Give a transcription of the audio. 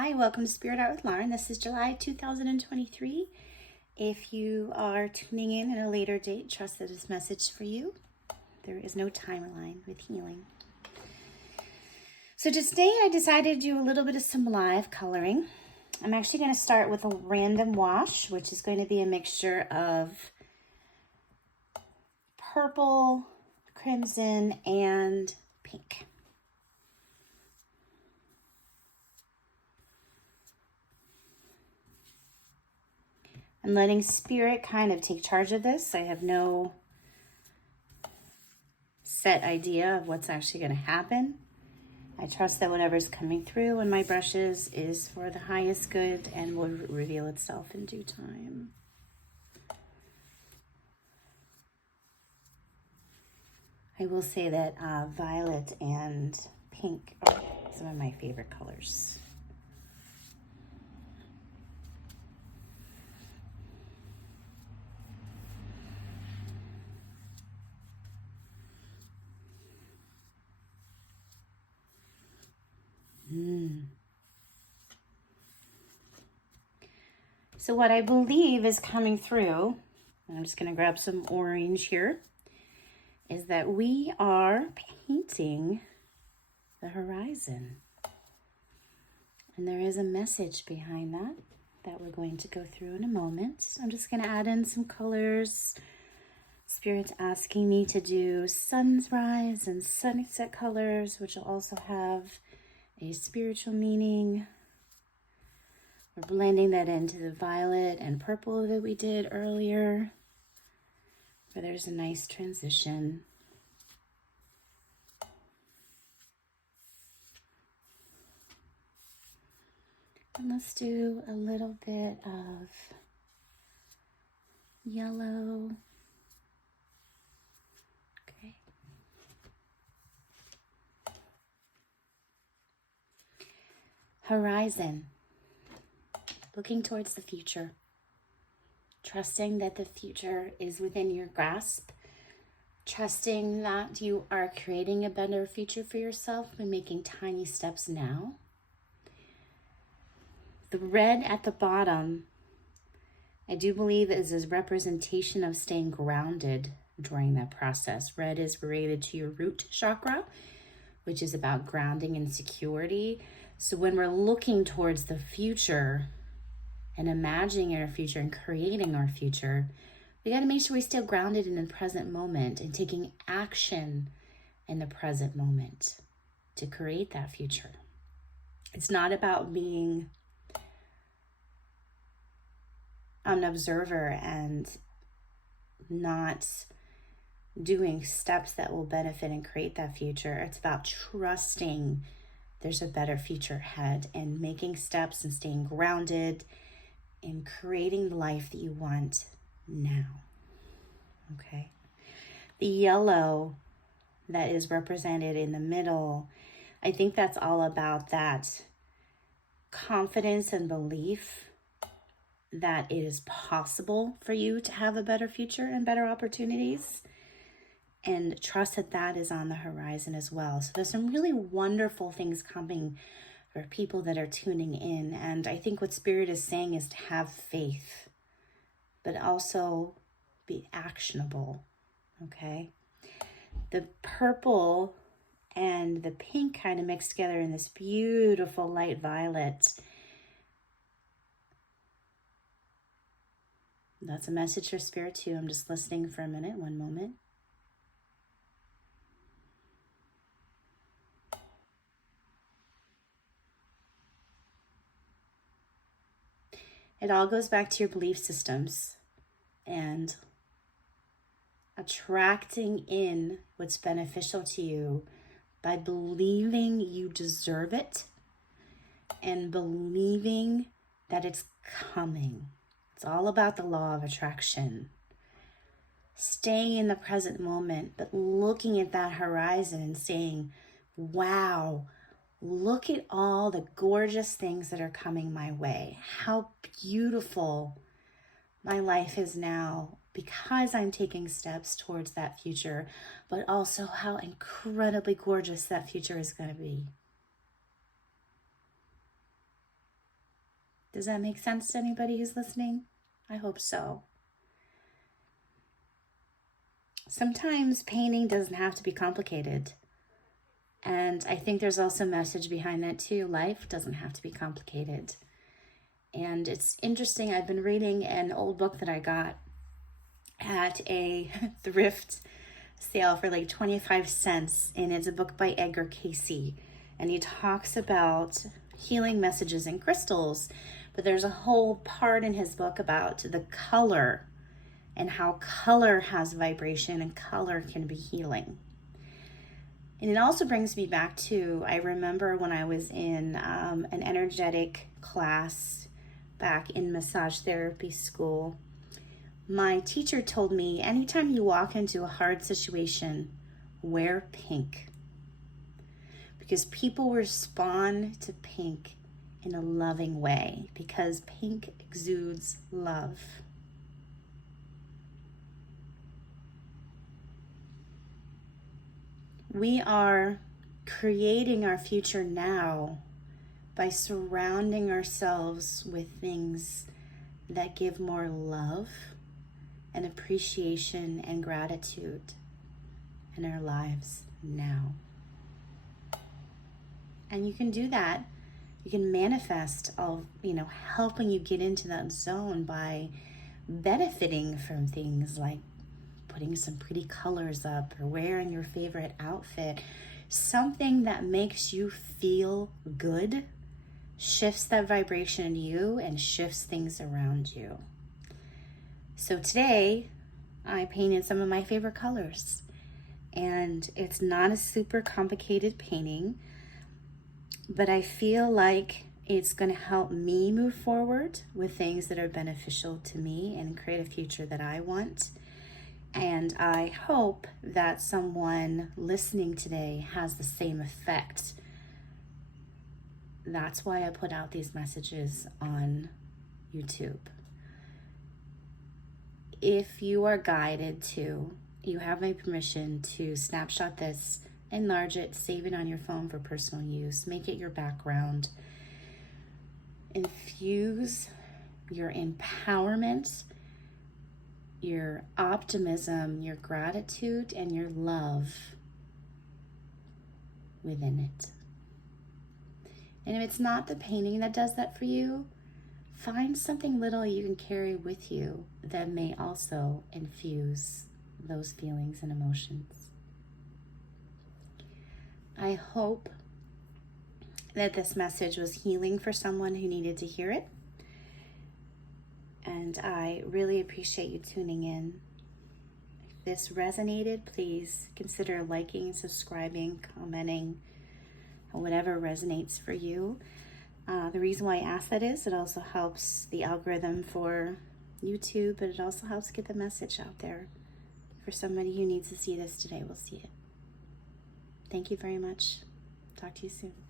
Hi, welcome to Spirit Art with Lauren. This is July 2023. If you are tuning in at a later date, trust that this message is for you. There is no timeline with healing. So today I decided to do a little bit of some live coloring. I'm actually going to start with a random wash, which is going to be a mixture of purple, crimson, and pink. I'm letting Spirit kind of take charge of this. I have no set idea of what's actually going to happen. I trust that whatever's coming through in my brushes is for the highest good and will reveal itself in due time. I will say that violet and pink are some of my favorite colors. So what I believe is coming through, and I'm just going to grab some orange here, is that we are painting the horizon. And there is a message behind that we're going to go through in a moment. I'm just going to add in some colors. Spirit's asking me to do sunrise and sunset colors, which will also have a spiritual meaning. We're blending that into the violet and purple that we did earlier, where there's a nice transition. And let's do a little bit of yellow. Okay. Horizon. Looking towards the future. Trusting that the future is within your grasp. Trusting that you are creating a better future for yourself by making tiny steps now. The red at the bottom, I do believe is a representation of staying grounded during that process. Red is related to your root chakra, which is about grounding and security. So when we're looking towards the future and imagining our future and creating our future, we got to make sure we stay grounded in the present moment and taking action in the present moment to create that future. It's not about being an observer and not doing steps that will benefit and create that future. It's about trusting there's a better future ahead and making steps and staying grounded and creating the life that you want now. Okay. The yellow that is represented in the middle, I think that's all about that confidence and belief that it is possible for you to have a better future and better opportunities, and trust that that is on the horizon as well. So there's some really wonderful things coming for people that are tuning in. And I think what Spirit is saying is to have faith, but also be actionable, okay? The purple and the pink kind of mix together in this beautiful light violet. That's a message for Spirit too. I'm just listening for a minute, one moment. It all goes back to your belief systems and attracting in what's beneficial to you by believing you deserve it and believing that it's coming. It's all about the law of attraction. Staying in the present moment, but looking at that horizon and saying, wow, look at all the gorgeous things that are coming my way. How beautiful my life is now because I'm taking steps towards that future, but also how incredibly gorgeous that future is going to be. Does that make sense to anybody who's listening? I hope so. Sometimes painting doesn't have to be complicated. And I think there's also a message behind that too. Life doesn't have to be complicated. And it's interesting, I've been reading an old book that I got at a thrift sale for like 25 cents. And it's a book by Edgar Cayce. And he talks about healing messages in crystals. But there's a whole part in his book about the color and how color has vibration and color can be healing. And it also brings me back to, I remember when I was in an energetic class back in massage therapy school, my teacher told me, anytime you walk into a hard situation, wear pink. Because people respond to pink in a loving way, because pink exudes love. We are creating our future now by surrounding ourselves with things that give more love and appreciation and gratitude in our lives now. And you can do that. You can manifest helping you get into that zone by benefiting from things like putting some pretty colors up or wearing your favorite outfit. Something that makes you feel good shifts that vibration in you and shifts things around you. So today, I painted some of my favorite colors. And it's not a super complicated painting, but I feel like it's going to help me move forward with things that are beneficial to me and create a future that I want. And I hope that someone listening today has the same effect. That's why I put out these messages on YouTube. If you are guided to, you have my permission to snapshot this, enlarge it, save it on your phone for personal use, make it your background. Infuse your empowerment, your optimism, your gratitude, and your love within it. And if it's not the painting that does that for you, find something little you can carry with you that may also infuse those feelings and emotions. I hope that this message was healing for someone who needed to hear it. And I really appreciate you tuning in. If this resonated, please consider liking, subscribing, commenting, whatever resonates for you. The reason why I ask that is it also helps the algorithm for YouTube, but it also helps get the message out there for somebody who needs to see this today will see it. Thank you very much. Talk to you soon.